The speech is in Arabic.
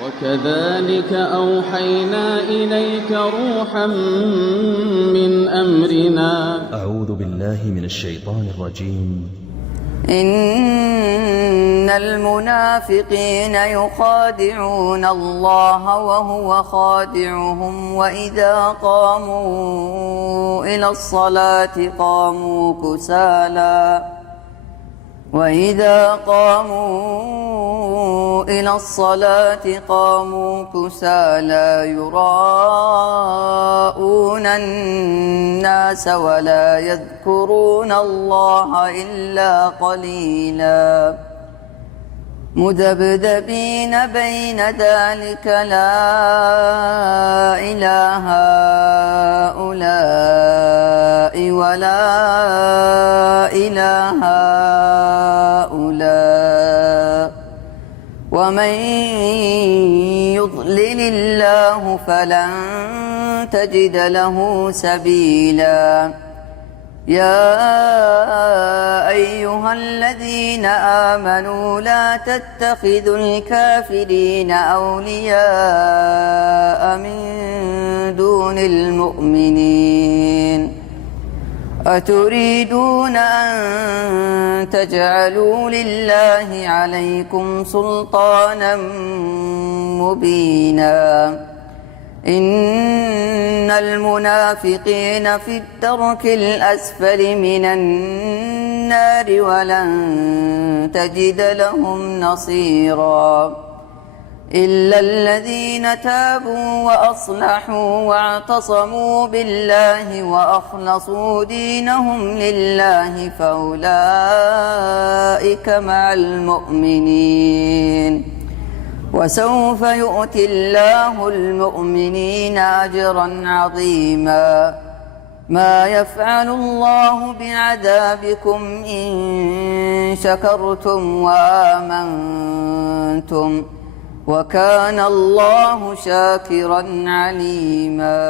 وكذلك أوحينا إليك روحا من أمرنا. أعوذ بالله من الشيطان الرجيم. إن المنافقين يخادعون الله وهو خادعهم وإذا قاموا إلى الصلاة قاموا كسالى يراءون الناس ولا يذكرون الله إلا قليلا مذبذبين بين ذلك لا إله هؤلاء ولا إله هؤلاء ومن يضلل الله فلن تجد له سبيلا. يا أيها الذين آمنوا لا تتخذوا الكافرين أولياء من دون المؤمنين أتريدون أن تجعلوا لله عليكم سلطانا مبينا. إن المنافقين في الدرك الأسفل من النار ولن تجد لهم نصيرا إلا الذين تابوا وأصلحوا واعتصموا بالله وأخلصوا دينهم لله فأولئك مع المؤمنين وسوف يؤتي الله المؤمنين أجرا عظيما. ما يفعل الله بعذابكم إن شكرتم وآمنتم وكان الله شاكرا عليما.